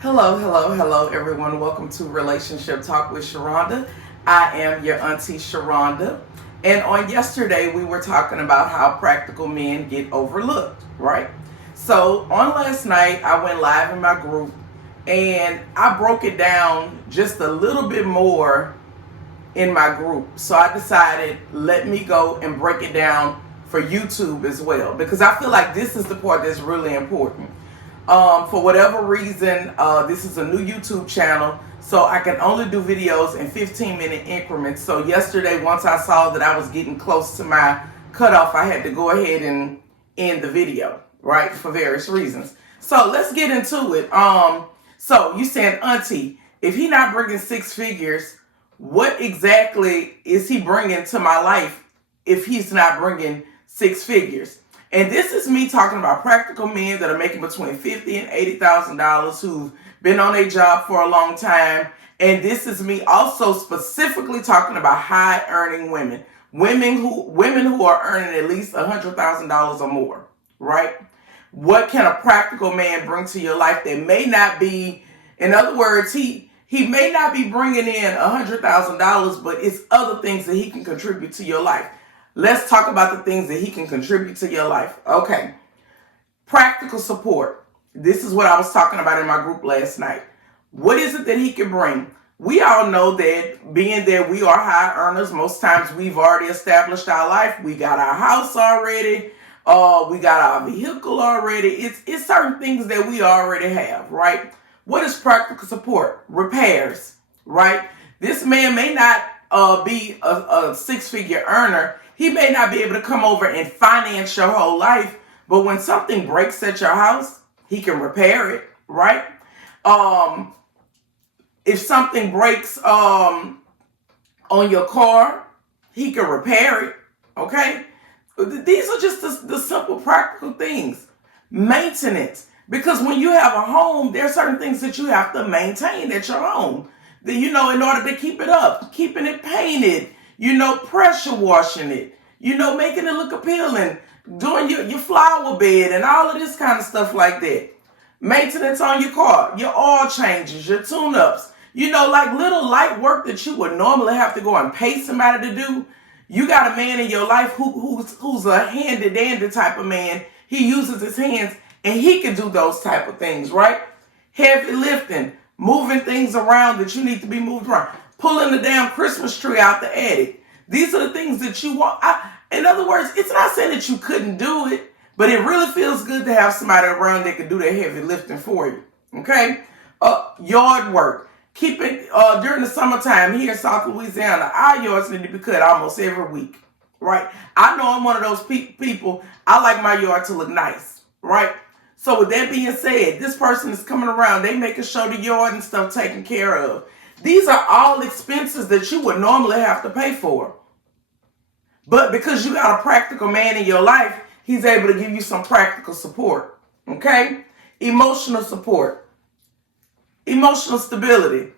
Hello, hello, hello, everyone. Welcome to Relationship Talk with Sharonda. I am your auntie Sharonda. And on yesterday, we were talking about how practical men get overlooked, right? So on last night, I went live in my group and I broke it down just a little bit more in my group. So I decided, let me go and break it down for YouTube as well, because I feel like this is the part that's really important. For whatever reason, this is a new YouTube channel, so I can only do videos in 15-minute increments. So yesterday, once I saw that I was getting close to my cutoff, I had to go ahead and end the video, right, for various reasons. So let's get into it. So you saying, Auntie, if he not bringing six figures, what exactly is he bringing to my life if he's not bringing six figures? And this is me talking about practical men that are making between $50,000 and $80,000 who've been on a job for a long time. And this is me also specifically talking about high earning women, women who are earning at least $100,000 or more, right? What can a practical man bring to your life that may not be, in other words, he may not be bringing in $100,000, but it's other things that he can contribute to your life. Let's talk about the things that he can contribute to your life. Okay. Practical support. This is what I was talking about in my group last night. What is it that he can bring? We all know that being that we are high earners, most times we've already established our life. We got our house already. We got our vehicle already. It's certain things that we already have, right? What is practical support? Repairs, right? This man may not be a six-figure earner. He may not be able to come over and finance your whole life, but when something breaks at your house, he can repair it, right? If something breaks on your car, he can repair it, okay? These are just the simple practical things. Maintenance. Because when you have a home, there are certain things that you have to maintain at your home. In order to keep it up, keeping it painted, pressure washing it, making it look appealing, doing your flower bed and all of this kind of stuff like that. Maintenance on your car, your oil changes, your tune-ups, like little light work that you would normally have to go and pay somebody to do. You got a man in your life who's a handy-dandy type of man. He uses his hands and he can do those type of things, right? Heavy lifting, moving things around that you need to be moved around, pulling the damn Christmas tree out the attic. These are the things that you want. In other words, it's not saying that you couldn't do it, but it really feels good to have somebody around that can do that heavy lifting for you. Okay? Yard work. During the summertime here in South Louisiana, our yards need to be cut almost every week. Right? I know I'm one of those people. I like my yard to look nice. Right? So with that being said, this person is coming around. They making sure the yard and stuff taken care of. These are all expenses that you would normally have to pay for. But because you got a practical man in your life, he's able to give you some practical support. Okay? Emotional support. Emotional stability.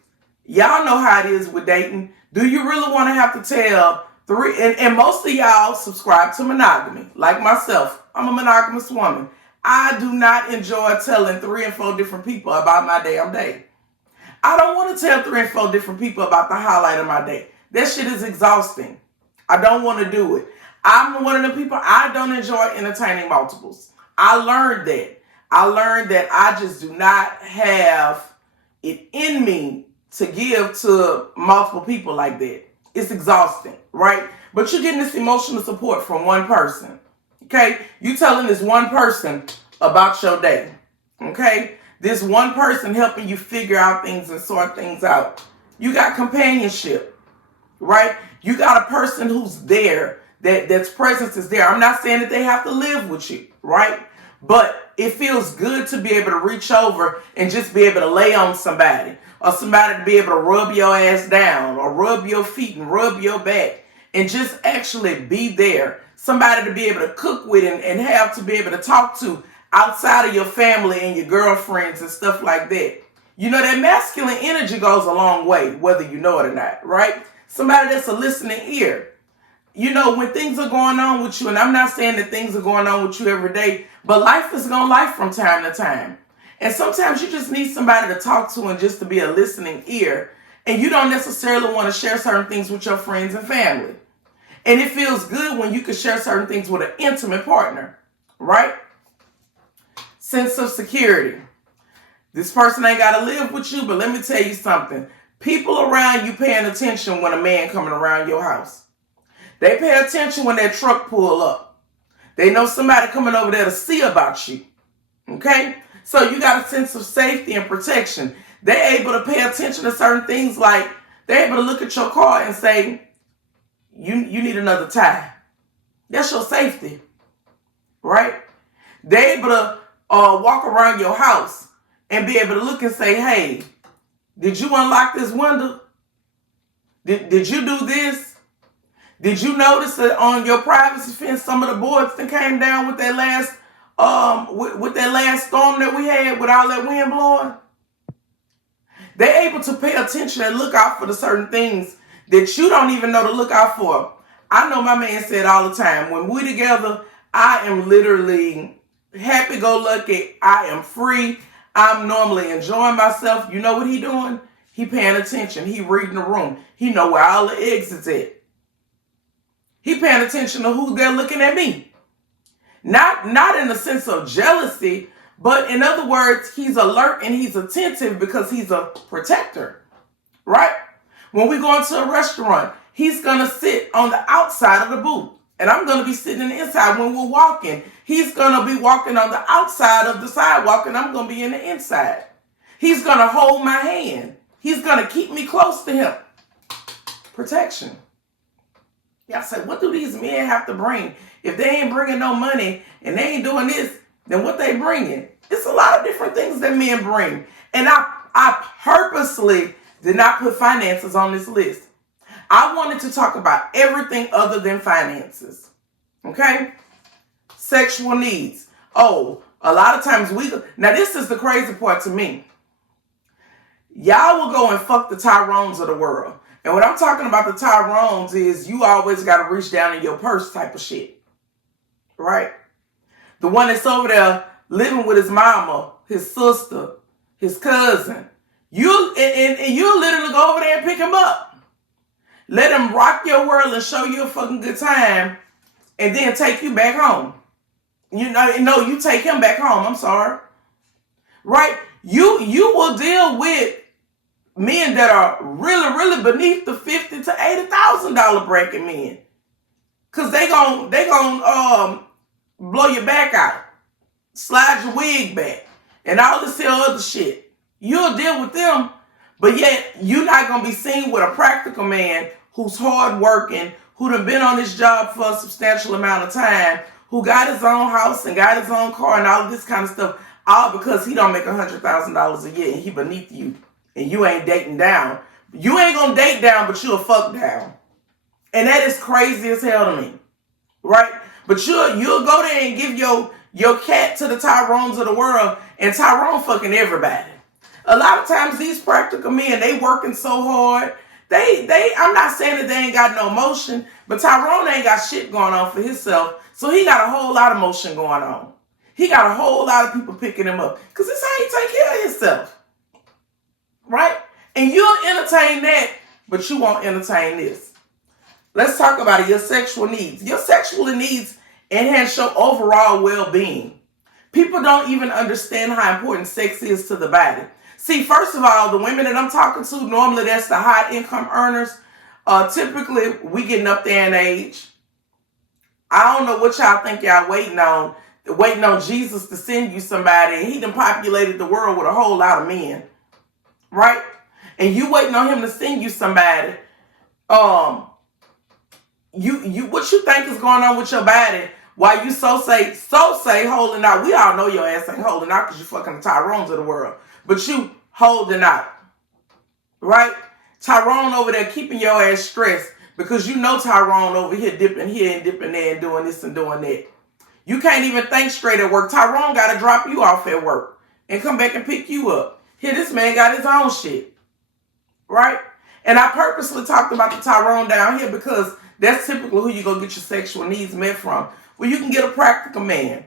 Y'all know how it is with dating. Do you really want to have to tell three? And most of y'all subscribe to monogamy. Like myself, I'm a monogamous woman. I do not enjoy telling 3 and 4 different people about my damn day. I don't want to tell 3 and 4 different people about the highlight of my day. That shit is exhausting. I don't want to do it. I'm one of the people, I don't enjoy entertaining multiples. I learned that. I just do not have it in me to give to multiple people like that. It's exhausting, right? But you're getting this emotional support from one person. Okay? You telling this one person about your day. Okay? This one person helping you figure out things and sort things out. You got companionship, right? You got a person who's there, that's presence is there. I'm not saying that they have to live with you, right? But it feels good to be able to reach over and just be able to lay on somebody, or somebody to be able to rub your ass down or rub your feet and rub your back and just actually be there. Somebody to be able to cook with and have to be able to talk to outside of your family and your girlfriends and stuff like that. That masculine energy goes a long way, whether you know it or not, right? Somebody that's a listening ear. When things are going on with you, and I'm not saying that things are going on with you every day, but life is going to life from time to time. And sometimes you just need somebody to talk to and just to be a listening ear. And you don't necessarily want to share certain things with your friends and family. And it feels good when you can share certain things with an intimate partner, right? Sense of security. This person ain't got to live with you, but let me tell you something. People around you paying attention when a man coming around your house. They pay attention when that truck pull up. They know somebody coming over there to see about you. Okay? So you got a sense of safety and protection. They're able to pay attention to certain things, like they're able to look at your car and say, you need another tire. That's your safety. Right? They're able to walk around your house and be able to look and say, hey, did you unlock this window? Did you do this? Did you notice that on your privacy fence, some of the boards that came down with that last with that last storm that we had with all that wind blowing? They're able to pay attention and look out for the certain things that you don't even know to look out for. I know my man said all the time, when we together, I am literally happy-go-lucky. I am free. I'm normally enjoying myself. You know what he doing? He paying attention. He reading the room. He know where all the exits at. He paying attention to who they're looking at me. Not in the sense of jealousy, but in other words, he's alert and he's attentive because he's a protector, right? When we go into a restaurant, he's going to sit on the outside of the booth, and I'm going to be sitting on the inside. When we're walking, he's going to be walking on the outside of the sidewalk, and I'm going to be in the inside. He's going to hold my hand. He's going to keep me close to him. Protection. Y'all say, what do these men have to bring? If they ain't bringing no money and they ain't doing this, then what they bringing? It's a lot of different things that men bring. And I purposely did not put finances on this list. I wanted to talk about everything other than finances. Okay? Sexual needs. Oh, a lot of times now this is the crazy part to me. Y'all will go and fuck the Tyrones of the world. And what I'm talking about the Tyrones is you always got to reach down in your purse type of shit. Right? The one that's over there living with his mama, his sister, his cousin. You literally go over there and pick him up. Let him rock your world and show you a fucking good time, and then take you back home. You take him back home. I'm sorry. Right? You will deal with men that are really, really beneath the $50,000 to $80,000 bracket men, cause they gon' blow your back out, slide your wig back, and all this other shit. You'll deal with them, but yet you're not gonna be seen with a practical man who's hard working, who done been on this job for a substantial amount of time, who got his own house and got his own car and all of this kind of stuff, all because he don't make $100,000 a year and he beneath you. And you ain't dating down. You ain't gonna date down, but you'll fuck down. And that is crazy as hell to me. Right? But you'll go there and give your cat to the Tyrones of the world, and Tyrone fucking everybody. A lot of times these practical men, they working so hard. I'm not saying that they ain't got no motion, but Tyrone ain't got shit going on for himself. So he got a whole lot of motion going on. He got a whole lot of people picking him up. Because this is how he take care of himself. Right? And you'll entertain that, but you won't entertain this. Let's talk about it. Your sexual needs. Your sexual needs enhance your overall well-being. People don't even understand how important sex is to the body. See, first of all, the women that I'm talking to, normally that's the high income earners. Typically, we getting up there in age. I don't know what y'all think y'all waiting on Jesus to send you somebody. He done populated the world with a whole lot of men. Right? And you waiting on him to send you somebody. What you think is going on with your body while you so say holding out? We all know your ass ain't holding out because you fucking the Tyrones of the world. But you holding out. Right? Tyrone over there keeping your ass stressed because you know Tyrone over here dipping here and dipping there and doing this and doing that. You can't even think straight at work. Tyrone got to drop you off at work and come back and pick you up. Here, this man got his own shit. Right? And I purposely talked about the Tyrone down here because that's typically who you go get your sexual needs met from. Well, you can get a practical man.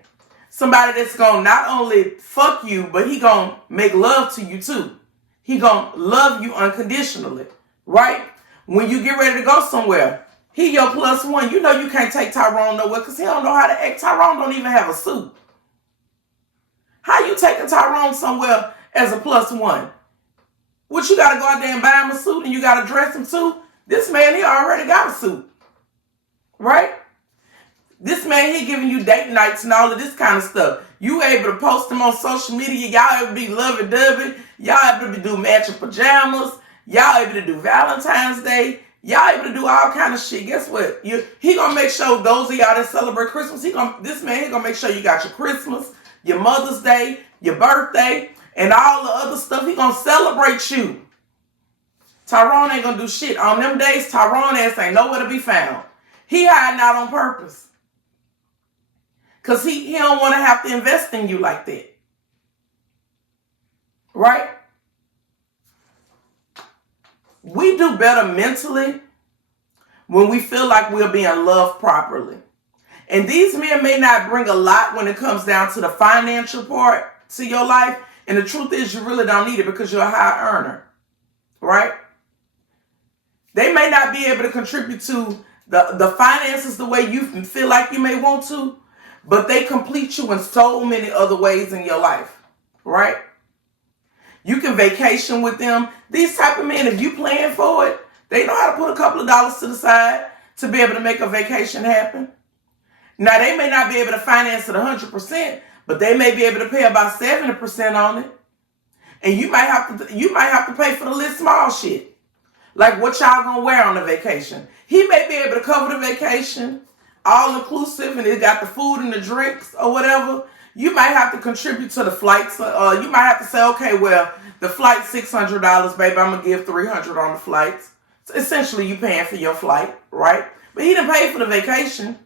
Somebody that's gonna not only fuck you, but he gonna make love to you too. He gonna love you unconditionally, right? When you get ready to go somewhere, he your plus one. You know you can't take Tyrone nowhere because he don't know how to act. Tyrone don't even have a suit. How you taking Tyrone somewhere as a plus one? What, you gotta go out there and buy him a suit and you gotta dress him too? This man, he already got a suit, right? This man, he giving you date nights and all of this kind of stuff. You able to post them on social media. Y'all able to be lovey-dovey. Y'all able to do matching pajamas. Y'all able to do Valentine's Day. Y'all able to do all kind of shit. Guess what? He gonna make sure those of y'all that celebrate Christmas, this man, he gonna make sure you got your Christmas, your Mother's Day, your birthday, and all the other stuff. He gonna celebrate you. Tyrone ain't gonna do shit. On them days, Tyrone ass ain't nowhere to be found. He hiding out on purpose. Because he don't want to have to invest in you like that. Right? We do better mentally when we feel like we're being loved properly. And these men may not bring a lot when it comes down to the financial part to your life. And the truth is, you really don't need it because you're a high earner. Right? They may not be able to contribute to the finances the way you feel like you may want to, but they complete you in so many other ways in your life, right? You can vacation with them. These type of men, if you plan for it, they know how to put a couple of dollars to the side to be able to make a vacation happen. Now, they may not be able to finance it 100%, but they may be able to pay about 70% on it. And you might have to pay for the little small shit, like what y'all gonna wear on the vacation. He may be able to cover the vacation, all inclusive, and it got the food and the drinks or whatever. You might have to contribute to the flights. You might have to say, okay, well, the flight's $600, baby. I'm gonna give $300 on the flights. So essentially, you paying for your flight, right? But he didn't pay for the vacation,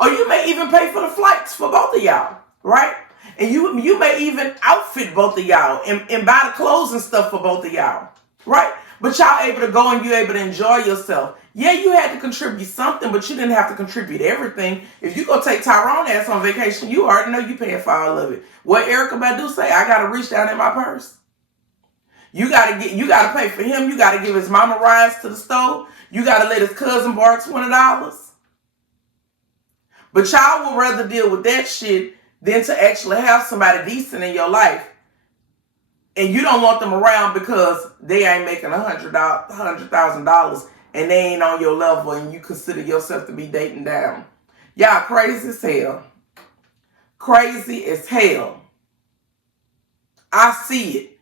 or you may even pay for the flights for both of y'all, right? And you may even outfit both of y'all and buy the clothes and stuff for both of y'all, right? But y'all able to go and you able to enjoy yourself. Yeah, you had to contribute something, but you didn't have to contribute everything. If you go take Tyrone ass on vacation, you already know you paying for all of it. What Erykah Badu say? I gotta reach down in my purse. You gotta pay for him. You gotta give his mama rides to the store. You gotta let his cousin borrow $20. But y'all would rather deal with that shit than to actually have somebody decent in your life. And you don't want them around because they ain't making $100,000 and they ain't on your level and you consider yourself to be dating down. Y'all crazy as hell. Crazy as hell. I see it.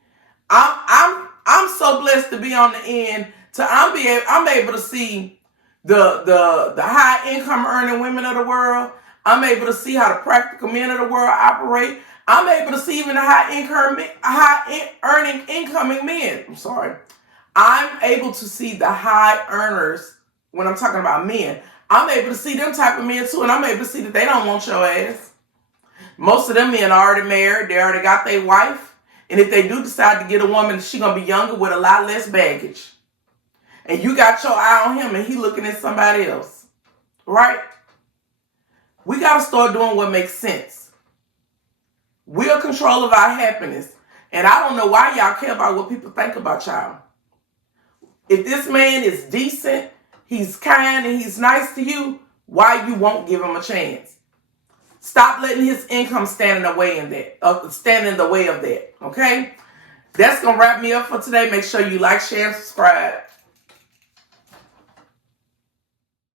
I'm so blessed to be on the end. I'm able to see the high income earning women of the world. I'm able to see how the practical men of the world operate. I'm able to see even the high earning incoming men. I'm able to see the high earners when I'm talking about men. I'm able to see them type of men too, and I'm able to see that they don't want your ass. Most of them men are already married. They already got their wife. And if they do decide to get a woman, she's going to be younger with a lot less baggage. And you got your eye on him and he looking at somebody else. Right? We got to start doing what makes sense. We're in control of our happiness. And I don't know why y'all care about what people think about y'all. If this man is decent, he's kind, and he's nice to you, why you won't give him a chance? Stop letting his income stand in the way of that, okay? That's going to wrap me up for today. Make sure you like, share, and subscribe.